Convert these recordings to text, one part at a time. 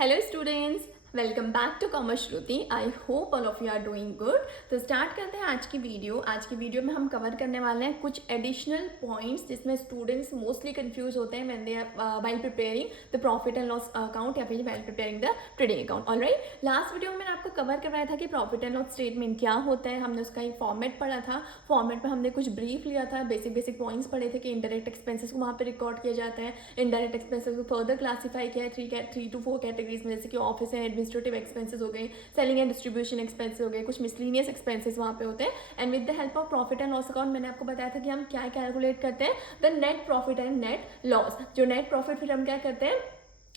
Hello students, welcome back to commerce Shruti. I hope all of you are doing good. तो start करते हैं आज की वीडियो में हम कवर करने वाले हैं कुछ एडिशनल पॉइंट्स जिसमें स्टूडेंट्स मोस्टली कंफ्यूज होते हैं when they are while preparing the profit and loss account या फिर while preparing the trading account. All right, last video में मैंने आपको कवर करवाया था कि प्रॉफिट एंड लॉस स्टेटमेंट क्या होता है। हमने उसका एक फॉर्मेट पढ़ा था। फॉर्मेट में हमने कुछ ब्रीफ लिया था, बेसिक पॉइंट्स पढ़े थे कि इंडायरेक्ट एक्सपेंसेस को वहाँ पे रिकॉर्ड किया जाता है। इंडायरेक्ट एक्सपेंसेस को फर्दर क्लासीफाई किया है 3 to 4 कैटेगरीज में, जैसे कि ऑफिस एंड एडमिनिस्ट्रेटिव एक्सपेंसेस हो गए, सेलिंग एंड डिस्ट्रीब्यूशन एक्सपेंसेस हो गए, कुछ मिसलिनियस एक्सपेंसेस वहाँ पे होते हैं। And with the help of profit and loss account मैंने आपको बताया था कि हम क्या कैलकुलेट करते हैं, the net profit and net loss. जो नेट प्रॉफिट फिर हम क्या करते हैं,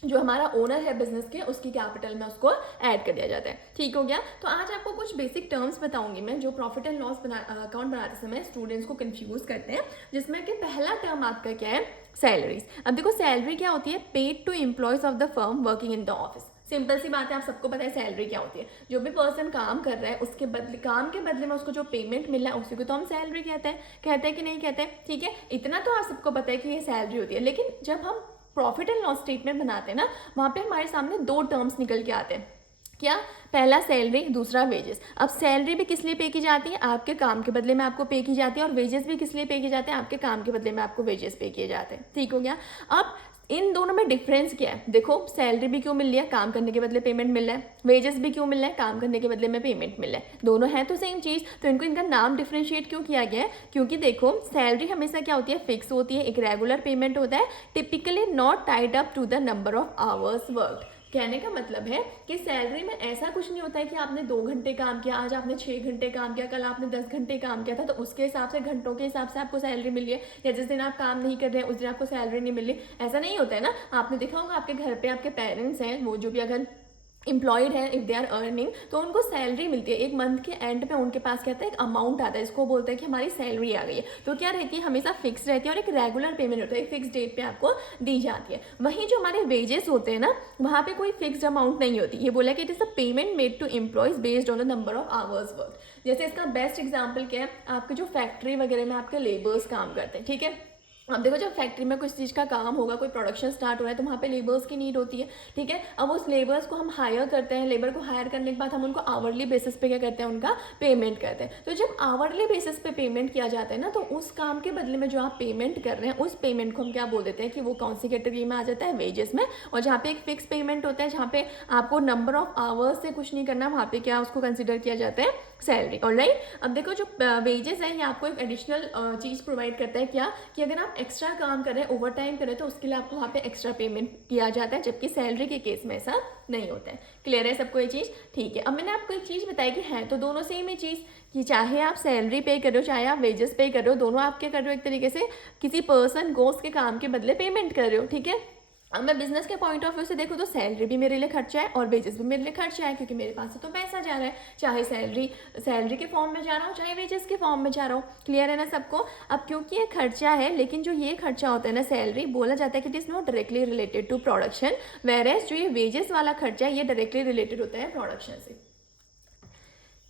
जो हमारा ओनर है बिजनेस के, उसकी कैपिटल में उसको ऐड कर दिया जाता है। ठीक हो गया। तो आज आपको कुछ बेसिक टर्म्स बताऊंगी मैं जो प्रॉफिट एंड लॉस अकाउंट बनाते समय स्टूडेंट्स को कंफ्यूज करते हैं, जिसमें कि पहला टर्म आपका क्या है, सैलरीज। अब देखो सैलरी क्या होती है, paid to employees of the firm working in the office. Simple सी बात है, आप सबको पता है सैलरी क्या होती है। जो भी पर्सन काम कर रहा है उसके बदले, काम के बदले में उसको जो पेमेंट मिल रहा है उसी को तो हम सैलरी कहते हैं कि नहीं कहते हैं। ठीक है, इतना तो आप सबको पता है कि ये सैलरी होती है। लेकिन जब हम प्रॉफिट एंड लॉस स्टेटमेंट बनाते हैं ना, वहाँ पे हमारे सामने दो टर्म्स निकल के आते हैं। क्या? पहला सैलरी, दूसरा वेजेस। अब सैलरी भी किस लिए पे की जाती है, आपके काम के बदले में आपको पे की जाती है, और वेजेस भी किस लिए पे किए जाते हैं, आपके काम के बदले में आपको वेजेस पे किए जाते हैं। ठीक हो गया। अब इन दोनों में डिफरेंस क्या है, देखो सैलरी भी क्यों मिल रही है, काम करने के बदले पेमेंट मिल रहा है। वेजेस भी क्यों मिल रहा है, काम करने के बदले में पेमेंट मिल रहा है। दोनों हैं तो सेम चीज़, तो इनका नाम डिफ्रेंशिएट क्यों किया गया है, क्योंकि देखो सैलरी हमेशा क्या होती है, फिक्स होती है, एक रेगुलर पेमेंट होता है, typically not tied up to the number of hours work. कहने का मतलब है कि सैलरी में ऐसा कुछ नहीं होता है कि आपने 2 घंटे काम किया, आज आपने 6 घंटे काम किया, कल आपने 10 घंटे काम किया था, तो उसके हिसाब से घंटों के हिसाब से आपको सैलरी मिल रही है, या जिस दिन आप काम नहीं कर रहे हैं उस दिन आपको सैलरी नहीं मिल रही। ऐसा नहीं होता है ना। आपने देखा होगा आपके घर पे आपके पेरेंट्स हैं, वो जो भी अगर एम्प्लॉयड है, इफ दे आर अर्निंग, तो उनको सैलरी मिलती है। एक मंथ के एंड पे उनके पास कहता है एक अमाउंट आता है, इसको बोलते हैं कि हमारी सैलरी आ गई है। तो क्या रहती है, हमेशा फिक्स रहती है और एक रेगुलर पेमेंट होता है, एक फिक्स डेट पे आपको दी जाती है। वहीं जो हमारे वेजेस होते हैं ना, वहाँ पे कोई फिक्स्ड अमाउंट नहीं होती। ये बोला कि it is a payment made to employees based on the number of hours work. जैसे इसका बेस्ट एग्जाम्पल क्या है, आपके जो फैक्ट्री वगैरह में आपके लेबर्स काम करते हैं। ठीक है, अब देखो जब फैक्ट्री में कुछ चीज़ का काम होगा, कोई प्रोडक्शन स्टार्ट हो रहा है, तो वहाँ पे लेबर्स की नीड होती है। ठीक है, अब उस लेबर्स को हम हायर करते हैं, लेबर को हायर करने के बाद हम उनको आवरली बेसिस पे क्या करते हैं, उनका पेमेंट करते हैं। तो जब आवरली बेसिस पे पेमेंट किया जाता है ना, तो उस काम के बदले में जो आप पेमेंट कर रहे हैं, उस पेमेंट को हम क्या बोल देते हैं कि वो कौन सी कैटेगरी में आ जाता है, वेजेस में। और जहाँ पे एक फिक्स पेमेंट होता है, जहाँ पे आपको नंबर ऑफ आवर्स से कुछ नहीं करना, वहाँ पे क्या उसको कंसिडर किया जाता है, सैलरी। ऑलराइट, अब देखो जो वेजेस है, ये आपको एक एडिशनल चीज़ प्रोवाइड करता है, क्या कि अगर आप एक्स्ट्रा काम कर रहे हैं, ओवर टाइम कर रहे हैं, तो उसके लिए आपको वहाँ पे एक्स्ट्रा पेमेंट किया जाता है, जबकि सैलरी के केस में ऐसा नहीं होता है। क्लियर है सबको ये चीज़? ठीक है। अब मैंने आपको एक चीज़ बताई कि है तो दोनों सेम ही चीज़, कि चाहे आप सैलरी पे कर रहे हो, चाहे आप वेजेस पे कर रहे हो, दोनों आप क्या कर रहे हो, एक तरीके से किसी पर्सन को उसके काम के बदले पेमेंट कर रहे हो। ठीक है, अब मैं बिजनेस के पॉइंट ऑफ व्यू से देखूँ तो सैलरी भी मेरे लिए खर्चा है और वेजेस भी मेरे लिए खर्चा है, क्योंकि मेरे पास से तो पैसा जा रहा है, चाहे सैलरी के फॉर्म में जा रहा हो, चाहे वेजेस के फॉर्म में जा रहा हो। क्लियर है ना सबको? अब क्योंकि ये खर्चा है, लेकिन जो ये खर्चा होता है ना सैलरी, बोला जाता है कि it is not directly related to production, whereas जो ये वेजेस वाला खर्चा है ये डायरेक्टली रिलेटेड होता है प्रोडक्शन से।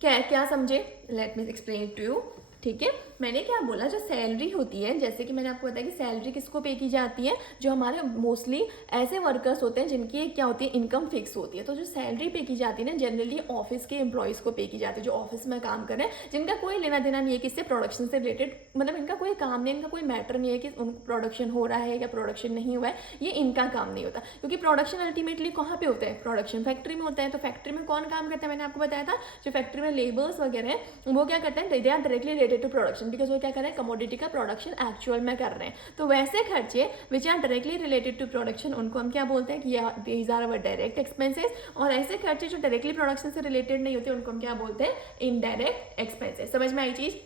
क्या समझे? Let me explain to you. ठीक है, मैंने क्या बोला, जो सैलरी होती है, जैसे कि मैंने आपको बताया कि सैलरी किसको पे की जाती है, जो हमारे मोस्टली ऐसे वर्कर्स होते हैं जिनकी क्या होती है, इनकम फिक्स होती है। तो जो सैलरी पे की जाती है ना, जनरली ऑफिस के एम्प्लॉयज़ को पे की जाती है, जो ऑफिस में काम कर रहे हैं, जिनका कोई लेना देना नहीं है किससे, प्रोडक्शन से रिलेटेड, मतलब इनका कोई काम नहीं है, इनका कोई मैटर नहीं है कि उनको प्रोडक्शन हो रहा है या प्रोडक्शन नहीं हुआ है, ये इनका काम नहीं होता। क्योंकि प्रोडक्शन अल्टीमेटली कहाँ पे होता है, प्रोडक्शन फैक्ट्री में होता है। तो फैक्ट्री में कौन काम करता है, मैंने आपको बताया था, जो फैक्ट्री में लेबर्स वगैरह हैं, वो क्या करते हैं, they are directly related to production, because वो क्या कर रहे हैं, कमोडिटी का प्रोडक्शन एक्चुअल में कर रहे हैं। तो वैसे खर्चे which are directly related to production, उनको हम क्या बोलते हैं कि these are our direct expenses. और ऐसे खर्चे जो डायरेक्टली प्रोडक्शन से रिलेटेड नहीं होते, उनको हम क्या बोलते हैं, इनडायरेक्ट एक्सपेंसेस। समझ में आई चीज़?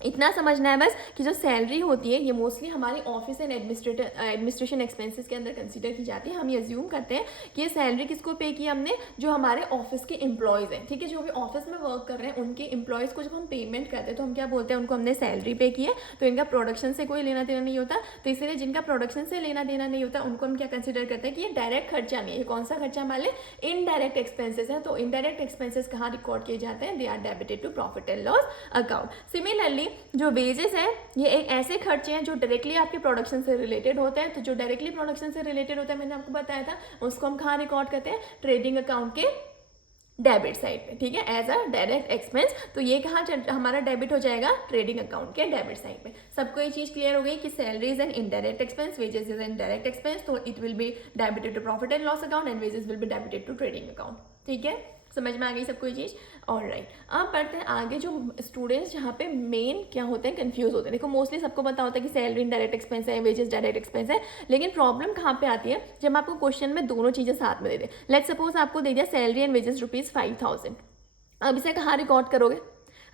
इतना समझना है बस कि जो सैलरी होती है ये मोस्टली हमारी ऑफिस एंड एडमिनिस्ट्रेशन एक्सपेंसेस के अंदर कंसीडर की जाती है। हम ये अज्यूम करते हैं कि ये सैलरी किसको पे की हमने, जो हमारे ऑफिस के एम्प्लॉयज़ हैं। ठीक है, जो भी ऑफिस में वर्क कर रहे हैं उनके एम्प्लॉयज़ को जब हम पेमेंट करते हैं तो हम क्या बोलते हैं, उनको हमने सैलरी पे की है, तो इनका प्रोडक्शन से कोई लेना देना नहीं होता। तो इसलिए जिनका प्रोडक्शन से लेना देना नहीं होता उनको हम क्या कंसिडर करते हैं कि ये डायरेक्ट खर्चा नहीं है। कौन सा खर्चा हमारे इनडायरेक्ट एक्सपेंसेस है। तो इनडायरेक्ट एक्सपेंसेस कहाँ रिकॉर्ड किए जाते हैं, they are debited to profit and loss account. Similarly जो वेजेस हैं ये एक ऐसे खर्चे हैं जो डायरेक्टली आपके प्रोडक्शन से रिलेटेड होते हैं। तो जो डायरेक्टली प्रोडक्शन से रिलेटेड होता है मैंने आपको बताया था, उसको हम कहाँ रिकॉर्ड करते हैं, ट्रेडिंग अकाउंट के डेबिट साइड पे, ठीक है, एज अ डायरेक्ट एक्सपेंस। तो ये कहाँ हमारा डेबिट हो जाएगा, ट्रेडिंग अकाउंट के डेबिट साइड पे। सबको ये चीज क्लियर हो गई कि salary is an indirect expense, wages is an direct expense, तो it will be debited to profit and loss account and wages will be debited to trading account. ठीक है, समझ में आ गई सबको ये चीज़। ऑलराइट, अब बढ़ते हैं आगे। जो स्टूडेंट्स जहाँ पे मेन क्या होते हैं, कंफ्यूज होते हैं। देखो मोस्टली सबको पता होता है कि सैलरी डायरेक्ट एक्सपेंस है, वेजेस डायरेक्ट एक्सपेंस है, लेकिन प्रॉब्लम कहाँ पे आती है, जब आपको क्वेश्चन में दोनों चीज़ें साथ में दे दे। लेट्स सपोज आपको दे दिया सैलरी एंड वेजेस ₹5000। अब इसे कहाँ रिकॉर्ड करोगे,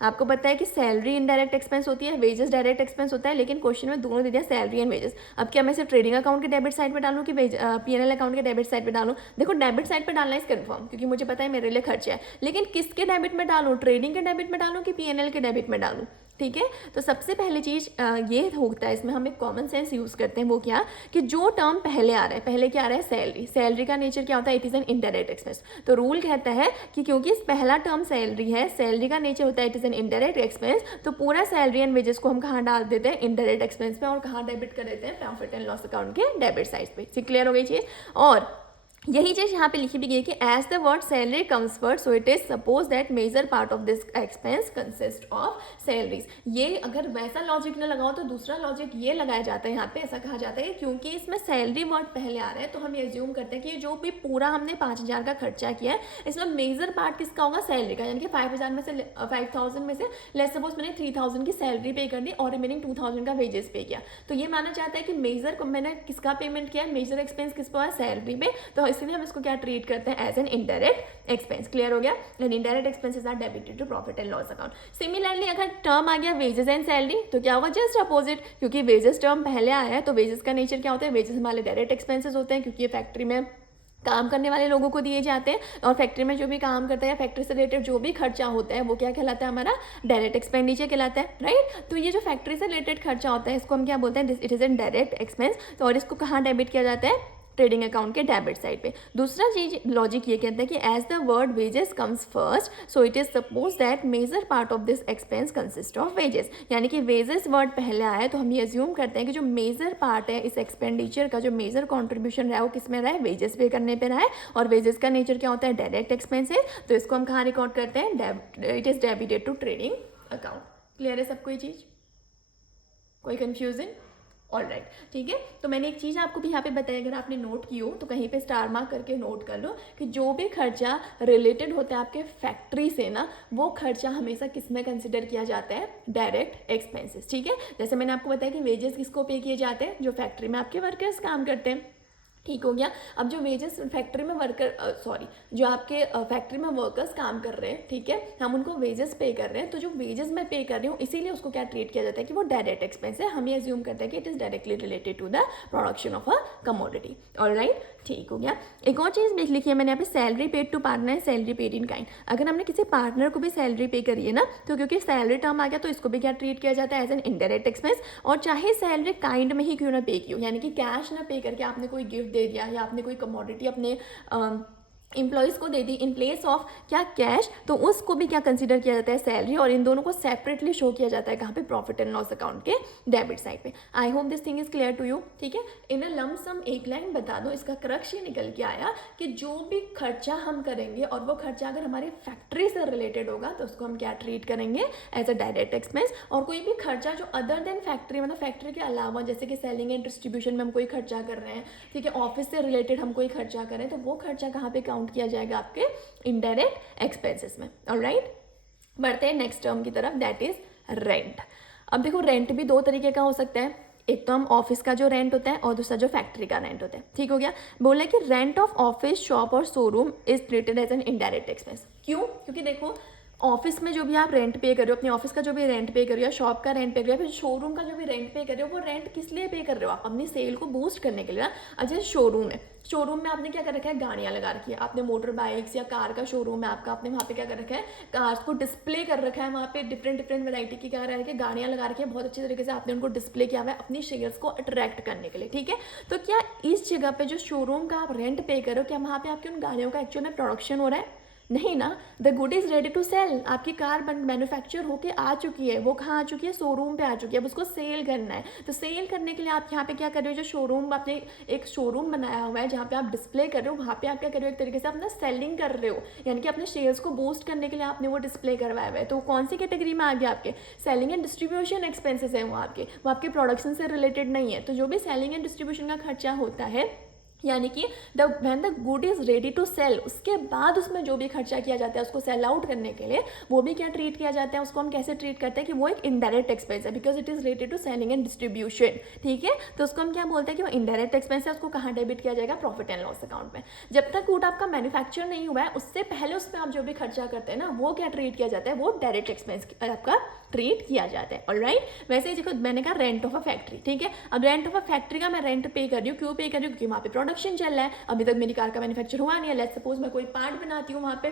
आपको पता है कि सैलरी इनडायरेक्ट एक्सपेंस होती है, वेजेस डायरेक्ट एक्सपेंस होता है, लेकिन क्वेश्चन में दोनों दे दिया सैलरी एंड वेजेस। अब क्या मैं सिर्फ ट्रेडिंग अकाउंट के डेबिट साइड पे डालूं कि पीएनएल अकाउंट के डेबिट साइड पे डालूं। देखो डेबिट साइड पे डालना है कंफर्म, क्योंकि मुझे पता है मेरे लिए खर्चा है, लेकिन किसके डेबिट में डालूं, ट्रेडिंग के डेबिट में डालूं कि पीएनएल के डेबिट में डालूं। ठीक है, तो सबसे पहली चीज़ ये होता है, इसमें हम एक कॉमन सेंस यूज़ करते हैं। वो क्या, कि जो टर्म पहले आ रहा है, पहले क्या आ रहा है, सैलरी। सैलरी का नेचर क्या होता है, it is an indirect expense. तो रूल कहता है कि क्योंकि पहला टर्म सैलरी है, सैलरी का नेचर होता है it is an indirect expense, तो पूरा सैलरी एंड वेजेस को हम कहाँ डाल देते हैं, इनडायरेक्ट एक्सपेंस पे, और कहाँ डेबिट कर देते हैं, प्रॉफिट एंड लॉस अकाउंट के डेबिट साइड पे। क्लियर हो गई चीज़। और यही चीज यहाँ पे लिखी भी गई कि as the word salary comes first, so it is suppose that major part of this expense consist of salaries. ये अगर वैसा लॉजिक ना लगाओ तो दूसरा लॉजिक ये लगाया जाता है, यहाँ पे ऐसा कहा जाता है कि क्योंकि इसमें सैलरी वर्ड पहले आ रहा है, तो हम ये एज्यूम करते हैं कि जो भी पूरा हमने 5000 का खर्चा किया है, इसमें मेजर पार्ट किसका होगा, सैलरी का। यानी कि 5000 में से 5000 में से लेट्स सपोज मैंने 3000 की सैलरी पे कर दी और रिमेनिंग 2000 का वेजेस पे किया, तो ये माना जाता है कि मेजर को मैंने किसका पेमेंट किया है, मेजर एक्सपेंस किस पर है, सैलरी पे। तो इसलिए हम इसको क्या ट्रीट करते हैं, as an indirect expense. Clear हो गया, and indirect expenses are debited to profit and loss account. Similarly अगर टर्म आ गया वेजेस एंड सैलरी, तो क्या होगा, जस्ट अपोजिट। क्योंकि वेजेस टर्म पहले आया है, तो वेजेस का नेचर क्या होता है, वेजेस हमारे डायरेक्ट एक्सपेंसेस होते हैं, क्योंकि ये फैक्ट्री में काम करने वाले लोगों को दिए जाते हैं, और फैक्ट्री में जो भी काम करता है या फैक्ट्री से रिलेटेड जो भी खर्चा होता है वो क्या कहलाता है, हमारा डायरेक्ट एक्सपेंडिचर कहलाता है, राइट। तो ये जो फैक्ट्री से रिलेटेड खर्चा होता है, इसको हम क्या बोलते हैं, it is an direct expense. तो और इसको कहाँ डेबिट किया जाता है, ट्रेडिंग अकाउंट के डेबिट साइड पे। दूसरा चीज लॉजिक ये कहता है कि as the word wages comes first, so it is suppose that major part of this expense consist of wages. यानी कि वेजेस वर्ड पहले आया है, तो हम ये अज्यूम करते हैं कि जो मेजर पार्ट है इस एक्सपेंडिचर का, जो मेजर कॉन्ट्रीब्यूशन रहा है वो किस में रहा है, वेजेस पे करने पे रहा है। और वेजेस का नेचर क्या होता है, डायरेक्ट एक्सपेंसेस। तो इसको हम कहाँ रिकॉर्ड करते हैं, it is debited to trading account. Clear है सबको ये चीज, कोई कंफ्यूजन? ऑलराइट, ठीक है। तो मैंने एक चीज़ आपको भी यहाँ पे बताई, अगर आपने नोट की हो तो कहीं पे स्टार मार्क करके नोट कर लो कि जो भी खर्चा रिलेटेड होता है आपके फैक्ट्री से ना, वो खर्चा हमेशा किस में कंसिडर किया जाता है, डायरेक्ट एक्सपेंसेस। ठीक है, जैसे मैंने आपको बताया कि वेजेस किसको पे किए जाते हैं, जो फैक्ट्री में आपके वर्कर्स काम करते हैं। ठीक हो गया। अब जो वेजेस फैक्ट्री में जो आपके फैक्ट्री में वर्कर्स काम कर रहे हैं, ठीक है, हम उनको वेजेस पे कर रहे हैं, तो जो वेजेस मैं पे कर रही हूँ इसीलिए उसको क्या ट्रीट किया जाता है कि वो डायरेक्ट एक्सपेंस है। हम ये अज्यूम करते हैं कि it is directly related to the production of a commodity. Alright, ठीक हो गया। एक और चीज़ देख लिखी है मैंने यहाँ पे, सैलरी पेड टू पार्टनर है, सैलरी पेड इन काइंड। अगर हमने किसी पार्टनर को भी सैलरी पे करी है ना, तो क्योंकि सैलरी टर्म आ गया तो इसको भी क्या ट्रीट किया जाता है, एज एन इनडायरेक्ट एक्सपेंस। और चाहे सैलरी काइंड में ही क्यों ना पे की हो, यानी कि कैश ना पे करके आपने कोई गिफ्ट दे दिया या आपने कोई कमोडिटी अपने एम्प्लॉयज़ को दे दी इन प्लेस ऑफ क्या, कैश, तो उसको भी क्या कंसीडर किया जाता है, सैलरी। और इन दोनों को सेपरेटली शो किया जाता है कहाँ पे, प्रॉफिट एंड लॉस अकाउंट के डेबिट साइड पे। I hope this thing is clear to you. ठीक है, इन अ लम सम एक लाइन बता दो, इसका क्रक्स ये निकल के आया कि जो भी खर्चा हम करेंगे और वो खर्चा अगर हमारे फैक्ट्री से रिलेटेड होगा तो उसको हम क्या ट्रीट करेंगे, एज अ डायरेक्ट एक्सपेंस। और कोई भी खर्चा जो अदर देन फैक्ट्री, मतलब फैक्ट्री के अलावा, जैसे कि सेलिंग एंड डिस्ट्रीब्यूशन में हम कोई खर्चा कर रहे हैं, ठीक है, ऑफिस से रिलेटेड हम कोई खर्चा कर रहे हैं, तो वो खर्चा कहाँ पे काउंट किया जाएगा, आपके इनडायरेक्ट एक्सपेंसेस में। ऑलराइट, बढ़ते हैं नेक्स्ट टर्म की तरफ, दैट इज रेंट। अब देखो रेंट भी दो तरीके का हो सकता है, एक तो हम ऑफिस का जो रेंट होता है और दूसरा जो फैक्ट्री का रेंट होता है। ठीक हो गया, बोला कि रेंट ऑफ ऑफिस, शॉप और showroom is treated as an indirect expense. क्यों? क्योंकि देखो ऑफिस में जो भी आप रेंट पे कर रहे हो, अपने ऑफिस का जो भी रेंट पे कर रहे हो, या शॉप का रेंट पे कर रहे हो, फिर शोरूम का जो भी रेंट पे कर रहे हो, वो रेंट किस लिए पे कर रहे हो, आप अपनी सेल को बूस्ट करने के लिए ना। अच्छा, शोरूम है, शोरूम में आपने क्या कर रखा है, गाड़ियाँ लगा रखी है, आपने मोटर बाइक्स या कार का शोरूम है आपका, आपने वहाँ पे क्या कर रखा है, कार्स को डिस्प्ले कर रखा है, वहाँ पे डिफरेंट वैरायटी की कार है, गाड़ियाँ लगा रखी है, बहुत अच्छे तरीके से आपने उनको डिस्प्ले किया हुआ है अपनी शेयर्स को अट्रैक्ट करने के लिए। ठीक है, तो क्या इस जगह पे जो शोरूम का आप रेंट पे करो, क्या वहाँ पे आपकी उन गाड़ियों का एक्चुअल में प्रोडक्शन हो रहा है? नहीं ना, the good is ready to sell. आपकी कार मैन्युफैक्चर होके आ चुकी है, वो कहाँ आ चुकी है, शोरूम पे आ चुकी है, अब उसको सेल करना है। तो सेल करने के लिए आप यहाँ पे क्या कर रहे हो, जो शोरूम आपने एक शोरूम बनाया हुआ है जहाँ पे आप डिस्प्ले कर रहे हो, वहाँ पे आप क्या कर रहे हो, एक तरीके से अपना सेलिंग कर रहे हो, यानी कि अपने शेयर्स को बूस्ट करने के लिए आपने वो डिस्प्ले करवाया हुआ है। तो कौन सी कैटेगरी में आ गया, आपके सेलिंग एंड डिस्ट्रीब्यूशन एक्सपेंसेस है वो आपके प्रोडक्शन से रिलेटेड नहीं है। तो जो भी सेलिंग एंड डिस्ट्रीब्यूशन का खर्चा होता है, यानी कि when the good is ready to sell, उसके बाद उसमें जो भी खर्चा किया जाता है उसको सेल आउट करने के लिए, वो भी क्या ट्रीट किया जाता है, उसको हम कैसे ट्रीट करते हैं कि वो एक इनडायरेक्ट एक्सपेंस है, because it is related to selling and distribution. ठीक है, तो उसको हम क्या बोलते हैं कि वो इनडायरेक्ट एक्सपेंस है, उसको कहाँ डेबिट किया जाएगा, प्रॉफिट एंड लॉस अकाउंट में। जब तक गुड आपका मैन्युफैक्चर नहीं हुआ है उससे पहले उस पर आप जो भी खर्चा करते हैं ना, वो क्या ट्रीट किया जाता है, वो डायरेक्ट एक्सपेंस आपका ट्रीट किया जाता है। ऑलराइट, वैसे ही देखो मैंने कहा रेंट ऑफ अ फैक्ट्री, ठीक है, अब रेंट ऑफ अ फैक्ट्री का मैं रेंट पे कर रही हूँ, क्यों पे कर रही हूँ, क्योंकि वहाँ पे प्रोडक्शन चल रहा है, अभी तक मेरी कार का मैन्युफैक्चर हुआ नहीं है। लेट्स सपोज मैं कोई पार्ट बनाती हूँ वहाँ पे,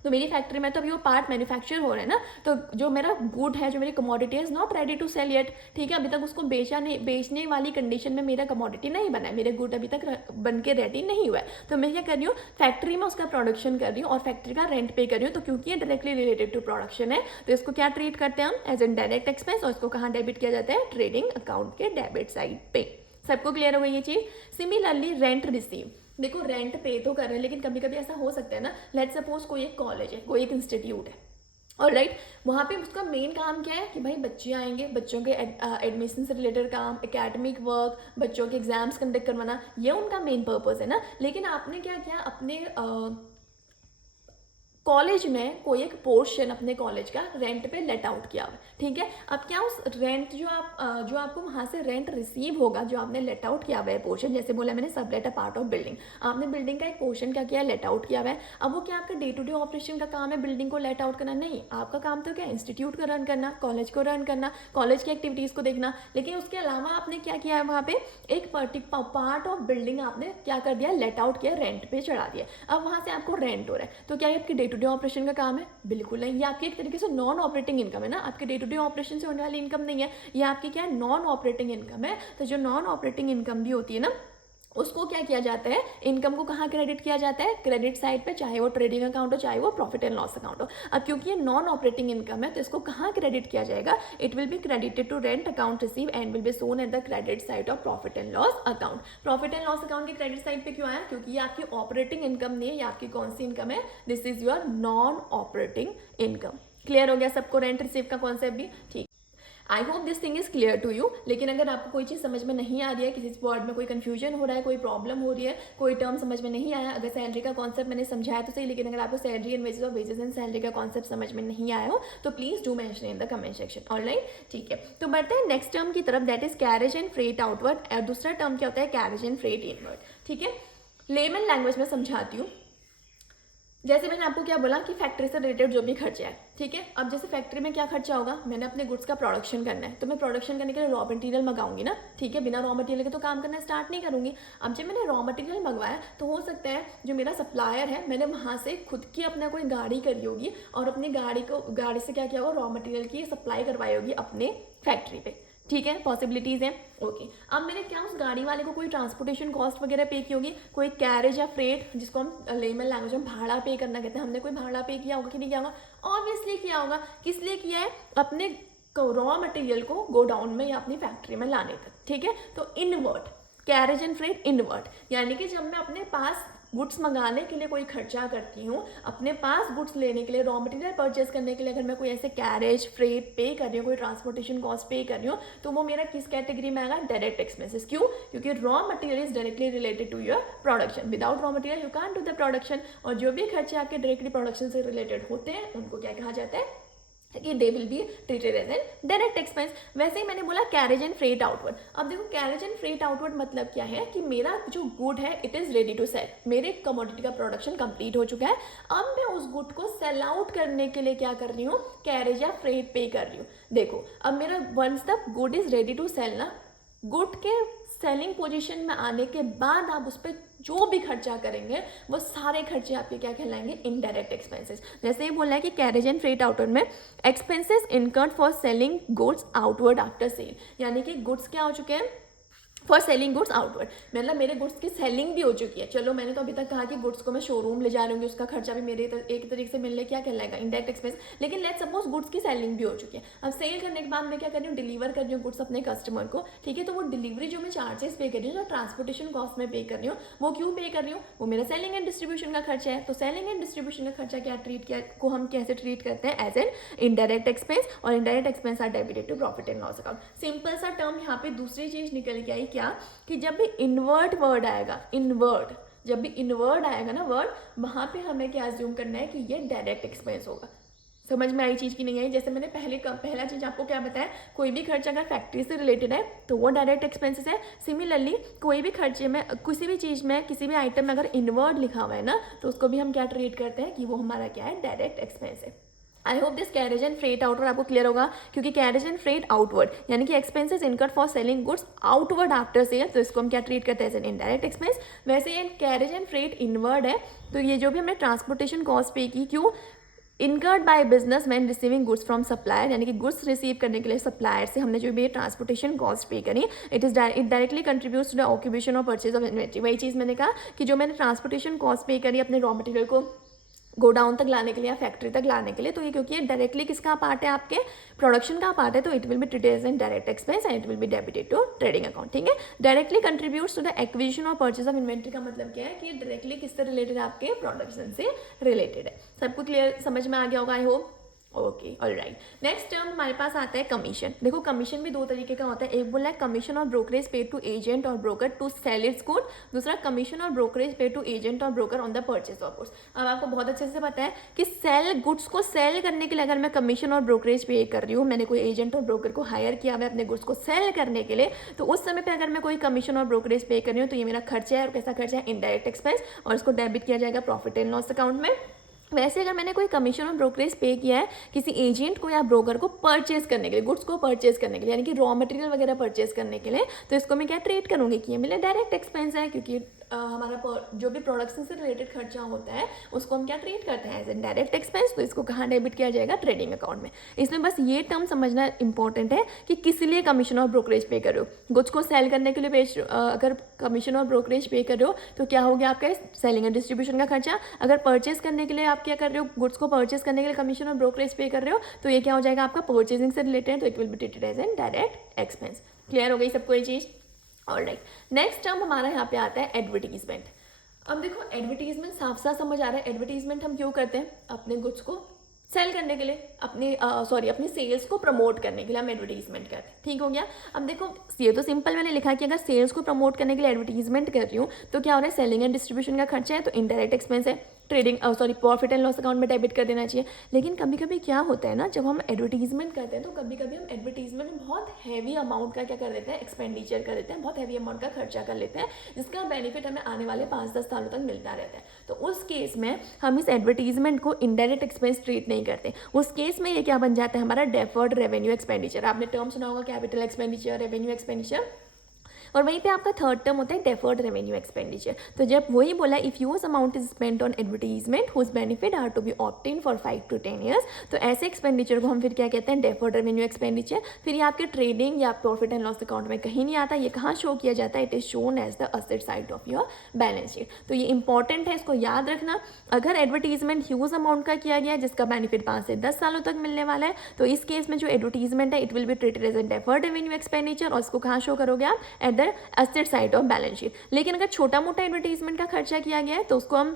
तो मेरी फैक्ट्री में तो अभी वो पार्ट मैन्युफैक्चर हो रहे हैं ना, तो जो मेरा गुड है, जो मेरी commodity is not ready to sell yet. ठीक है, अभी तक उसको बेचने वाली कंडीशन में मेरा कमोडिटी नहीं बना है, मेरे गुड अभी तक बन के रेडी नहीं हुआ है। तो मैं क्या कर रही हूँ, फैक्ट्री में उसका प्रोडक्शन कर रही हूँ और फैक्ट्री का रेंट पे कर रही हूँ। तो क्योंकि ये डायरेक्टली रिलेटेड टू प्रोडक्शन है, तो इसको क्या ट्रीट करते हैं हम, एज एन डायरेक्ट एक्सपेंस, और इसको कहाँ डेबिट किया जाता है, ट्रेडिंग अकाउंट के डेबिट साइड पे। सबको क्लियर हो गई ये चीज़। सिमिलरली रेंट रिसीव, देखो रेंट पे तो कर रहे हैं, लेकिन कभी कभी ऐसा हो सकता है ना, लेट्स सपोज कोई एक कॉलेज है, कोई एक इंस्टीट्यूट है, और राइट, वहाँ पे उसका मेन काम क्या है कि भाई बच्चे आएंगे, बच्चों के एडमिशन से रिलेटेड काम, एकेडमिक वर्क, बच्चों के एग्जाम्स कंडक्ट करवाना, ये उनका मेन पर्पस है ना। लेकिन आपने क्या किया, अपने कॉलेज में कोई एक पोर्शन अपने कॉलेज का रेंट पे लेट आउट किया हुआ है। ठीक है, अब क्या उस रेंट जो आपको वहाँ से रेंट रिसीव होगा, जो आपने लेट आउट किया हुआ है पोर्शन, जैसे बोला मैंने sublet a part of building, आपने बिल्डिंग का एक पोर्शन क्या किया, लेट आउट किया हुआ है। अब वो क्या आपका डे टू डे ऑपरेशन का काम है बिल्डिंग को लेट आउट करना, नहीं, आपका काम तो क्या है, इंस्टीट्यूट को रन करना, कॉलेज को रन करना, कॉलेज की एक्टिविटीज़ को देखना। लेकिन उसके अलावा आपने क्या किया है, वहाँ पे एक पर्टिकुलर पार्ट ऑफ बिल्डिंग आपने क्या कर दिया, लेट आउट किया, रेंट पे चढ़ा दिया। अब वहाँ से आपको रेंट हो रहा है, तो क्या ये आपकी डे टू डे ऑपरेशन का काम है, बिल्कुल नहीं। ये आपकी एक तरीके से नॉन ऑपरेटिंग इनकम है ना, आपके डे टू डे ऑपरेशन से होने वाली इनकम नहीं है, ये आपकी क्या है, नॉन ऑपरेटिंग इनकम है। तो जो नॉन ऑपरेटिंग इनकम भी होती है ना, उसको क्या किया जाता है, इनकम को कहाँ क्रेडिट किया जाता है, क्रेडिट साइड पे, चाहे वो ट्रेडिंग अकाउंट हो, चाहे वो प्रॉफिट एंड लॉस अकाउंट हो। अब क्योंकि ये नॉन ऑपरेटिंग इनकम है, तो इसको कहाँ क्रेडिट किया जाएगा, it will be credited to rent account receive and will be shown at the credit side of profit and loss account. Profit and loss account के क्रेडिट साइड पे क्यों आया, क्योंकि ये आपकी ऑपरेटिंग इनकम नहीं है, ये आपकी कौन सी इनकम है, this is your non operating income. Clear हो गया सबको रेंट रिसीव का कॉन्सेप्ट भी, ठीक। I hope this thing is clear to you. लेकिन अगर आपको कोई चीज़ समझ में नहीं आ रही है, किसी वर्ड में कोई कंफ्यूजन हो रहा है, कोई प्रॉब्लम हो रही है, कोई टर्म समझ में नहीं आया, अगर सैलरी का कॉन्सेप्ट मैंने समझाया तो सही, लेकिन अगर आपको सैलरी एंड वेजेस और वेजेस एंड सैलरी का कॉन्सेप्ट समझ में नहीं आया हो, तो please do mention in the comment section. Alright, ठीक है, तो बढ़ते हैं नेक्स्ट टर्म की तरफ, that is carriage and freight outward. और दूसरा टर्म क्या होता है, कैरेज एंड फ्रेट इनवर्ड। ठीक है, लेमन लैंग्वेज में समझाती हूँ। जैसे मैंने आपको क्या बोला कि फैक्ट्री से रिलेटेड जो भी खर्चा है, ठीक है, अब जैसे फैक्ट्री में क्या खर्चा होगा, मैंने अपने गुड्स का प्रोडक्शन करना है, तो मैं प्रोडक्शन करने के लिए रॉ मटेरियल मंगाऊंगी ना, ठीक है, बिना रॉ मटेरियल के तो काम करना स्टार्ट नहीं करूंगी। अब जब मैंने रॉ मटेरियल मंगवाया, तो हो सकता है जो मेरा सप्लायर है, मैंने वहाँ से खुद की अपना कोई गाड़ी करी होगी और अपनी गाड़ी से क्या किया होगा, रॉ मटेरियल की सप्लाई करवाई होगी अपने फैक्ट्री पे। ठीक है, पॉसिबिलिटीज़ हैं। ओके, अब मैंने क्या उस गाड़ी वाले को कोई ट्रांसपोर्टेशन कॉस्ट वगैरह पे की होगी, कोई कैरेज या फ्रेट, जिसको हम लेमन लैंग्वेज में भाड़ा पे करना कहते हैं, हमने कोई भाड़ा पे किया होगा कि नहीं किया होगा, ऑब्वियसली किया होगा। किस लिए किया है, अपने रॉ मटेरियल को गोडाउन में या अपनी फैक्ट्री में लाने तक। ठीक है, तो inward carriage and freight inward, यानी कि जब मैं अपने पास गुड्स मंगाने के लिए कोई खर्चा करती हूँ, अपने पास गुड्स लेने के लिए, रॉ मटेरियल परचेज करने के लिए अगर मैं कोई ऐसे कैरेज फ्रेट पे कर रही हूँ, कोई ट्रांसपोर्टेशन कॉस्ट पे कर रही हूँ, तो वो मेरा किस कैटेगरी में आएगा, डायरेक्ट एक्सपेंसेस। क्यों, क्योंकि raw material is directly related to your production, without raw material you can't do the production. और जो भी खर्चे आपके डायरेक्टली प्रोडक्शन से रिलेटेड होते हैं, उनको क्या कहा जाता है, कि they will be treated as an direct expense. वैसे ही मैंने बोला कैरेज एंड फ्रेट आउटवर्ड। अब देखो कैरेज एंड फ्रेट आउटवर्ड मतलब क्या है, कि मेरा जो गुड है it is ready to sell, मेरे कमोडिटी का प्रोडक्शन कंप्लीट हो चुका है, अब मैं उस गुड को सेल आउट करने के लिए क्या कर रही हूँ, कैरेज या फ्रेट पे कर रही हूँ। देखो अब मेरा once the good is ready to sell ना, गुड के सेलिंग पोजीशन में आने के बाद आप उस पर जो भी खर्चा करेंगे, वो सारे खर्चे आपके क्या कहलाएंगे, इनडायरेक्ट एक्सपेंसेस। जैसे ये बोला है कि कैरेज एंड फ्रेट आउटवर्ड में expenses incurred for selling goods outward after sale, यानी कि गुड्स क्या हो चुके हैं, फॉर सेलिंग गुड्स आउटवर्ड, मतलब मेरे गुड्स की सेलिंग भी हो चुकी है। चलो मैंने तो अभी तक कहा कि गुड्स को मैं शोरूम ले जा रही हूँ, उसका खर्चा भी मेरे एक तरीके से मिलने क्या कहलाएगा, इनडायरेक्ट एक्सपेंस। लेकिन लेट्स सपोज गुड्स की सेलिंग भी हो चुकी है। अब सेल करने के बाद मैं क्या कर रही हूँ, डिलीवर कर रही हूँ गुड्स अपने कस्टमर को, ठीक है। तो वो डिलीवरी जो मैं चार्जेस पे कर रही हूँ, जो ट्रांसपोर्टेशन कॉस्ट में पे कर रही हूँ, वो क्यों पे कर रही हूँ, वो मेरा सेलिंग एंड डिस्ट्रीब्यूशन का खर्चा है। तो सेलिंग एंड डिस्ट्रीब्यूशन का खर्चा क्या ट्रीट किया को हम कैसे ट्रीट करते हैं, एज एन इनडायरेक्ट एक्सपेंस, और indirect expense are debited to profit and loss account. Simple सा टर्म यहाँ पे दूसरी चीज निकल के आई क्या, कि जब भी इन्वर्ट वर्ड आएगा, इनवर्ट, जब भी इनवर्ड आएगा ना वर्ड, वहां पे हमें क्या अज्यूम करना है कि ये डायरेक्ट एक्सपेंस होगा। समझ में आई चीज की नहीं आई? जैसे मैंने पहला चीज आपको क्या बताया, कोई भी खर्चा अगर फैक्ट्री से रिलेटेड है तो वो डायरेक्ट एक्सपेंसेस है। सिमिलरली कोई भी खर्चे में, किसी भी चीज में, किसी भी आइटम में अगर इनवर्ड लिखा हुआ है ना, तो उसको भी हम क्या ट्रीट करते हैं कि वो हमारा क्या है, डायरेक्ट एक्सपेंस है। आई hope this carriage and freight outward आपको क्लियर होगा, क्योंकि कैरेज एंड फ्रेट आउटवर्ड यानी कि expenses incurred for selling goods outward after sale, तो इसको हम क्या ट्रीट करते हैं, एज एन इनडायरेक्ट एक्सपेंस। वैसे ये कैरेज एंड फ्रेट इनवर्ड है, तो ये जो भी हमने ट्रांसपोर्टेशन कॉस्ट पे की, क्यों, incurred by business man receiving goods from supplier, यानी कि गुड्स रिसीव करने के लिए सप्लायर से हमने जो भी ट्रांसपोर्टेशन कॉस्ट पे करी, it directly contributes to the occupation और परचेज ऑफ इन्वेंट्री। वही चीज़ मैंने कहा कि जो मैंने ट्रांसपोर्टेशन कॉस्ट पे करी अपने रॉ मटेरियल को गोडाउन तक लाने के लिए या फैक्ट्री तक लाने के लिए, तो ये क्योंकि ये डायरेक्टली किसका पार्ट है, आपके प्रोडक्शन का पार्ट है, तो it will be treated as an direct expense and it will be debited to trading account, ठीक है। Directly contributes to the acquisition और परचेज ऑफ इन्वेंट्री का मतलब क्या है कि ये डायरेक्टली किससे रिलेटेड है, आपके प्रोडक्शन से रिलेटेड है। सबको क्लियर समझ में आ गया होगा, I hope. Okay, alright. Next term हमारे पास आता है कमीशन। देखो कमीशन भी दो तरीके का होता है, एक बोला है कमीशन और ब्रोकरेज पेड टू एजेंट और broker to sell its good, दूसरा कमीशन और ब्रोकरेज पेड टू एजेंट और broker on the purchase of goods. अब आपको बहुत अच्छे से पता है कि सेल गुड्स को सेल करने के लिए अगर मैं कमीशन और ब्रोकरेज पे कर रही हूँ, मैंने कोई एजेंट और ब्रोकर को हायर किया हुआ है अपने गुड्स को सेल करने के लिए, तो उस समय पे अगर मैं कोई कमीशन और ब्रोकरेज पे कर रही हूँ, तो ये मेरा खर्चा है। और कैसा खर्चा है, इनडायरेक्ट एक्सपेंस, और इसको डेबिट किया जाएगा प्रॉफिट एंड लॉस अकाउंट में। वैसे अगर मैंने कोई कमीशन और ब्रोकरेज पे किया है किसी एजेंट को या ब्रोकर को परचेज करने के लिए, गुड्स को परचेज करने के लिए, यानी कि रॉ मटेरियल वगैरह परचेज करने के लिए, तो इसको मैं क्या ट्रीट करूंगी कि ये मेरा डायरेक्ट एक्सपेंस है, क्योंकि हमारा जो भी प्रोडक्शन से रिलेटेड खर्चा होता है उसको हम क्या ट्रीट करते हैं, एज एन डायरेक्ट एक्सपेंस। तो इसको कहाँ डेबिट किया जाएगा, ट्रेडिंग अकाउंट में। इसमें बस ये टर्म समझना इंपॉर्टेंट है कि किस लिए कमीशन और ब्रोकरेज पे कर रहे हो। गुड्स को सेल करने के लिए अगर कमीशन और ब्रोकरेज पे कर रहे हो तो क्या हो गया, आपका सेलिंग एंड डिस्ट्रीब्यूशन का खर्चा। अगर परचेज करने के लिए आप क्या कर रहे हो, गुड्स को परचेज करने के लिए कमीशन और ब्रोकरेज पे कर रहे हो, तो ये क्या हो जाएगा, आपका परचेजिंग से रिलेटेड, तो it will be treated as an direct expense. Clear हो गई सबको ये चीज़? ऑलराइट। नेक्स्ट टर्म हमारा यहाँ पे आता है एडवर्टीजमेंट। अब देखो एडवर्टीजमेंट साफ साफ समझ आ रहा है। एडवर्टीजमेंट हम क्यों करते हैं, अपने गुड्स को सेल करने के लिए, अपनी सेल्स को प्रमोट करने के लिए हम एडवर्टीजमेंट करते हैं, ठीक हो गया। अब देखो ये तो सिंपल मैंने लिखा कि अगर सेल्स को प्रमोट करने के लिए एडवर्टीजमेंट कर रही हूँ तो क्या हो रहा है, सेलिंग एंड डिस्ट्रीब्यूशन का खर्चा है, तो इनडायरेक्ट एक्सपेंस है, प्रॉफिट एंड लॉस अकाउंट में डेबिट कर देना चाहिए। लेकिन कभी कभी क्या होता है ना, जब हम एडवर्टीजमेंट करते हैं तो कभी कभी हम एडवर्टीजमेंट में बहुत हैवी अमाउंट का क्या कर देते हैं, एक्सपेंडिचर कर देते हैं, बहुत हैवी अमाउंट का खर्चा कर लेते हैं, जिसका बेनिफिट हमें आने वाले 5-10 सालों तक मिलता रहता है। तो उस केस में हम इस एडवर्टीजमेंट को इनडायरेक्ट एक्सपेंस ट्रीट नहीं करते। उस केस में ये क्या बन जाता है, हमारा डेफर्ड रेवेन्यू एक्सपेंडिचर। आपने टर्म सुना होगा, कैपिटल एक्सपेंडिचर, रेवेन्यू एक्सपेंडिचर। और वहीं पे आपका थर्ड टर्म होता है डेफर्ड रेवेन्यू एक्सपेंडिचर। तो जब वही बोला if huge amount is spent on advertisement whose benefit are to be obtain for 5 to 10 years, तो ऐसे एक्सपेंडिचर को हम फिर क्या कहते हैं, डेफर्ड रेवेन्यू एक्सपेंडिचर। फिर ये आपके ट्रेडिंग या प्रॉफिट एंड लॉस अकाउंट में कहीं नहीं आता, ये कहाँ शो किया जाता है, it is shown as the asset side of your balance sheet. तो ये इंपॉर्टेंट है, इसको याद रखना। अगर एडवर्टीजमेंट ह्यूज अमाउंट का किया गया है जिसका बेनिफिट 5 से 10 सालों तक मिलने वाला है, तो इस केस में जो एडवर्टीजमेंट है it will be treated as a deferred revenue expenditure, और इसको कहाँ शो करोगे आप, at the asset side of balance sheet. लेकिन अगर छोटा मोटा एडवर्टीजमेंट का खर्चा किया गया है तो उसको हम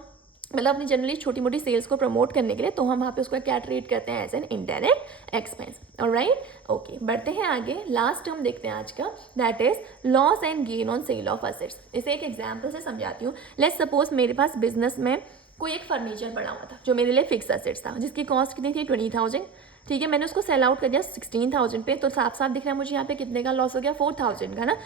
मतलब अपनी जनरली छोटी मोटी सेल्स को प्रमोट करने के लिए, तो हम वहाँ पे उसको क्या ट्रीट करते हैं, as an indirect expense. Alright, okay, बढ़ते हैं आगे। लास्ट टर्म देखते हैं आज का, that is loss and gain on sale of assets. इसे एक एग्जाम्पल से समझाती हूँ। लेट्स सपोज मेरे पास बिजनेस में कोई एक फर्नीचर पड़ा हुआ था जो मेरे लिए फिक्स असेट्स था, जिसकी कॉस्ट कितनी थी, 20,000, ठीक है। मैंने उसको सेल आउट कर दिया 16,000 पे, तो साफ साफ दिख रहा है मुझे यहाँ पे कितने का लॉस हो गया, 4,000 का ना।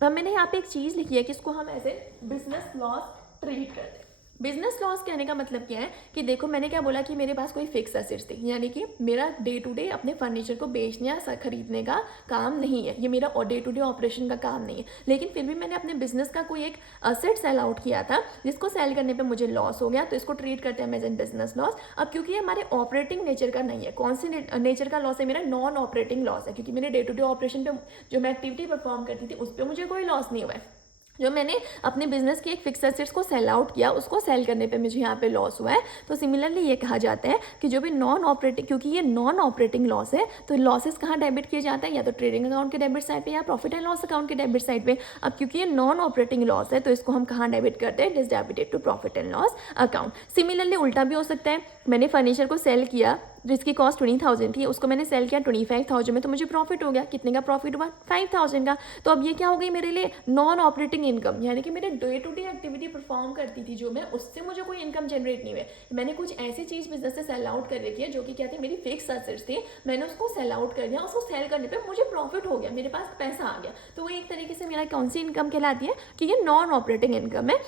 अब मैंने यहाँ पे एक चीज़ लिखी है कि इसको हम as a business loss treat करते हैं। बिजनेस लॉस कहने का मतलब क्या है कि देखो मैंने क्या बोला कि मेरे पास कोई फिक्स एसेट्स थी, यानी कि मेरा डे टू डे अपने फर्नीचर को बेचने या खरीदने का काम नहीं है, ये मेरा डे टू डे ऑपरेशन का काम नहीं है। लेकिन फिर भी मैंने अपने बिजनेस का कोई एक असेट सेल आउट किया था जिसको सेल करने पे मुझे लॉस हो गया, तो इसको ट्रीट करते हैं एज एन बिजनेस लॉस। अब क्योंकि ये हमारे ऑपरेटिंग नेचर का नहीं है, कौन सी नेचर का लॉस है, मेरा नॉन ऑपरेटिंग लॉस है, क्योंकि मेरे डे टू डे ऑपरेशन पे जो मैं एक्टिविटी परफॉर्म करती थी उस पर मुझे कोई लॉस नहीं हुआ है। जो मैंने अपने बिजनेस के एक फिक्स एसेट्स को सेल आउट किया उसको सेल करने पे मुझे यहाँ पे लॉस हुआ है। तो सिमिलरली ये कहा जाता है कि जो भी नॉन ऑपरेटिंग, क्योंकि ये नॉन ऑपरेटिंग लॉस है तो लॉसेस कहाँ डेबिट किए जाते हैं, या तो ट्रेडिंग अकाउंट के डेबिट साइड पे या प्रॉफिट एंड लॉस अकाउंट के डेबिट साइड पे। अब क्योंकि ये नॉन ऑपरेटिंग लॉस है तो इसको हम कहाँ डेबिट करते हैं, it is debited to profit and loss account. Similarly उल्टा भी हो सकता है, मैंने फर्नीचर को सेल किया जिसकी कॉस्ट 20,000 थी, उसको मैंने सेल किया 25,000 में, तो मुझे प्रॉफिट हो गया। कितने का प्रॉफिट हुआ, 5,000 का। तो अब ये क्या हो गई मेरे लिए, नॉन ऑपरेटिंग इनकम, यानी कि मेरे day to day activity perform करती थी जो मैं, उससे मुझे कोई इनकम जनरेट नहीं हुई। मैंने कुछ ऐसी चीज़ बिजनेस से सेल आउट कर रखी है जो कि क्या थी, मेरी फिक्स एसेट्स थी, मैंने उसको सेल आउट कर दिया, उसको सेल करने पर मुझे प्रॉफिट हो गया, मेरे पास पैसा आ गया। तो वो एक तरीके से मेरा कौन सी इनकम कहलाती है कि ये नॉन ऑपरेटिंग इनकम है।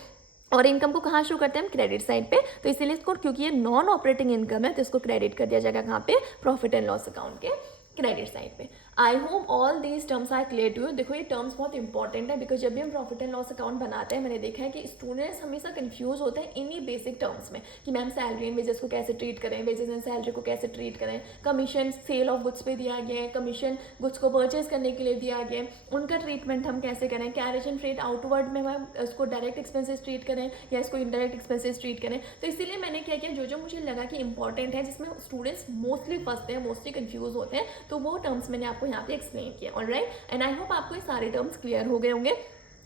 और इनकम को कहाँ शो करते हैं हम, क्रेडिट साइड पे। तो इसीलिए इसको, क्योंकि ये नॉन ऑपरेटिंग इनकम है तो इसको क्रेडिट कर दिया जाएगा कहाँ पे, प्रॉफिट एंड लॉस अकाउंट के क्रेडिट साइड पे। I hope all these terms are clear to you. देखो ये टर्म्स बहुत इंपॉर्टेंट है, बिकॉज जब भी हम प्रॉफिट एंड लॉस अकाउंट बनाते हैं मैंने देखा है कि स्टूडेंट्स हमेशा कंफ्यूज होते हैं इन्हीं बेसिक टर्म्स में कि मैम सैलरी एंड वेजेस को कैसे ट्रीट करें, वेजेस एंड सैलरी को कैसे ट्रीट करें, कमीशन सेल ऑफ गुड्स पे दिया गया है, कमीशन गुड्स को परचेज करने के लिए दिया गया है, उनका ट्रीटमेंट हम कैसे करें, कैरेज एंड फ्रेट आउटवर्ड में हम इसको डायरेक्ट एक्सपेंसेस ट्रीट करें या इसको इनडायरेक्ट एक्सपेंसेस ट्रीट करें। तो इसीलिए मैंने क्या किया, जो जो मुझे लगा कि इंपॉर्टेंट है, जिसमें स्टूडेंट्स मोस्टली फंसते हैं, मोस्टली कंफ्यूज होते हैं, तो वो टर्म्स मैंने आपको यहाँ पे एक्सप्लेन किया। ऑलराइट, एंड आई होप आपको ये सारे टर्म्स क्लियर हो गए होंगे।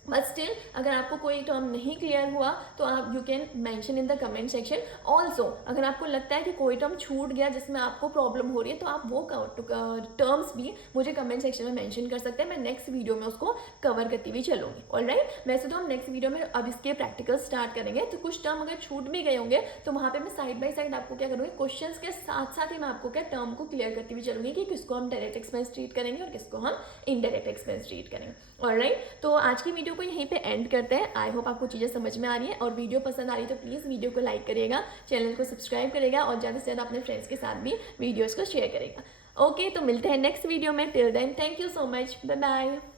बट स्टिल अगर आपको कोई टर्म नहीं क्लियर हुआ तो आप you can mention in the comment section. Also अगर आपको लगता है कि कोई टर्म छूट गया जिसमें आपको प्रॉब्लम हो रही है तो आप वो टर्म्स भी मुझे कमेंट सेक्शन में मेंशन कर सकते हैं, मैं नेक्स्ट वीडियो में उसको कवर करती हुई चलूंगी। ऑलराइट, वैसे तो हम नेक्स्ट वीडियो में अब इसके प्रैक्टिकल स्टार्ट करेंगे, तो कुछ टर्म अगर छूट भी गए होंगे तो वहाँ पे मैं साइड बाय साइड आपको क्या करूँगी, क्वेश्चन के साथ साथ ही मैं आपको क्या टर्म को क्लियर करती हुई चलूंगी कि किसको हम डायरेक्ट एक्सपेंस ट्रीट करेंगे और किसको हम इनडायरेक्ट एक्सपेंस ट्रीट करेंगे। ऑलराइट, तो आज की वीडियो को यहीं पे एंड करते हैं। आई होप आपको चीज़ें समझ में आ रही है, और वीडियो पसंद आ रही है तो प्लीज़ वीडियो को लाइक करिएगा, चैनल को सब्सक्राइब करेगा और ज़्यादा से ज़्यादा अपने फ्रेंड्स के साथ भी वीडियोज़ को शेयर करेगा। ओके, तो मिलते हैं नेक्स्ट वीडियो में। Till then thank you so much, bye bye.